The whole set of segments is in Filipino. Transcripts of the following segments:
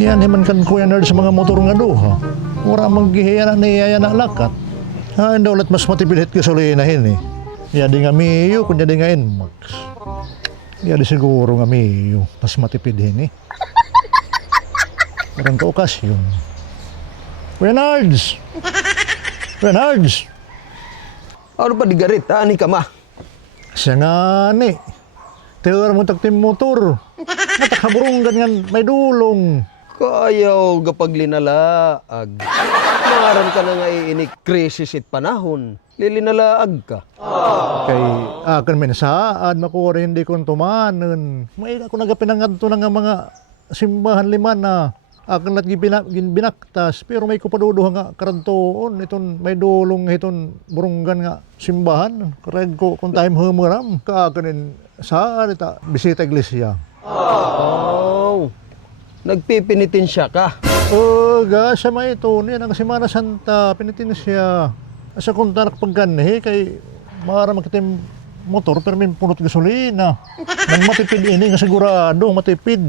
Yan naman kan Kuya Nerd sa mga motor nga duha. Wala maghihiya na niyaya na lakat. Ha, hindi ulit mas matipilit gasolinahin eh. Yadi nga miyo, kunya di nga Inmax. Yadi siguro nga miyo, mas matipidhin eh. Parang kaokasyon. Kuya Nerds! Kuya Nerds! Ano pa di garit, ha? Ani ka ma? Siya nga ni. Tiyar mo tagtim motor. Natakaburong ganyan may dulong. Kayaw gapag linalaag. Mangaran ka na nga iinik krisis it panahon. Lilinalaag ka. Kay akan men saan makuha hindi ko tumanen. May ako nagapinangadto na nga mga simbahan lima na. Akan lat binaktas pero may kupaduduha nga karantoon iton may dulong iton burunggan nga simbahan. Kareg ko kung time humuram kaakan saan ita bisita iglesia. Oh. Nagpipinitin siya ka. Gasa may ito niya ang Semana Santa pinitin siya. Asa kung tanak pagganhi kay mara magkitim motor pero may punot gasolina. Nang matipid ini nga sigurado matipid.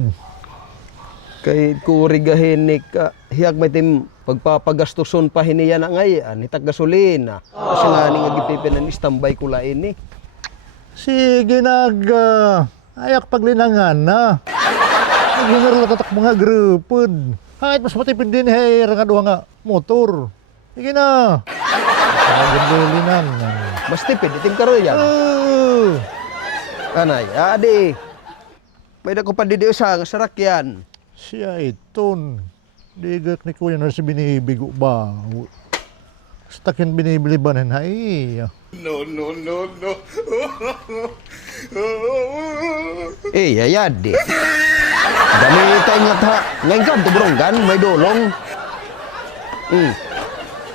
Kay kurigahin ka, hiyag may tim pagpapagastuson pa hiniya na ngayon, hitag gasolina. Kasi nga ni nga gipipinan istambay ko lain ni. Sige ayak paglinangan na. General tatak mga grupod. Kahit mas matipid din nga duha nga motor. Sige na. Gandolinan. Mas tipid, itim karo yan. Anay, adi. May dako pa didiyo sa sarakyan. Siya iton. Digak ni Kuya na si binibigo ba? Stakin binibiliban na iya. No. Yayadi. Gamitan nga ta. Ngayon ka, tuburonggan, may dolong.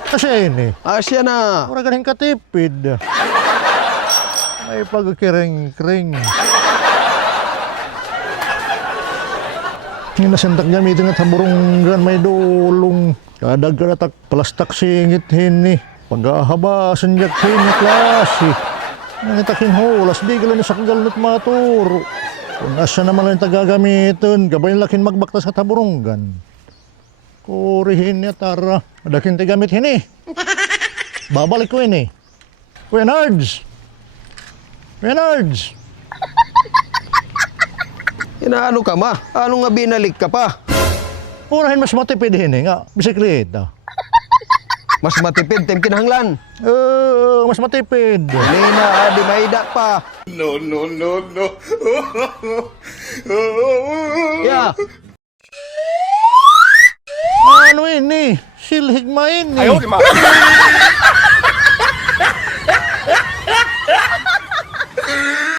Kasi ini. Asya na. Ora ganing katipid. May pagkiring-kring. Nga nasentak gamitin nga taburunggan may dulong. Kadag karatak plastak singit hini. Pag-ahaba sanjak hini klase. Nangitaking holas, di gala ni sakgal nat maturo. Kung asa naman lang tagagamitin, gabay laking magbaktas sa taburunggan. Kurihin niya tara. Adakin tagamit hini. Babalik ko ini. Kuya Nerds! Kuya Nerds! Inaano ka ma? Ano nga binalik ka pa? Urahin mas matipid hini nga, bisikleta. Mas matipid, tim kinahanglan. Mas matipid. Nina, adi maida pa. No. Ya. Ano ini? Silhig ma ini. Ayaw, di ma.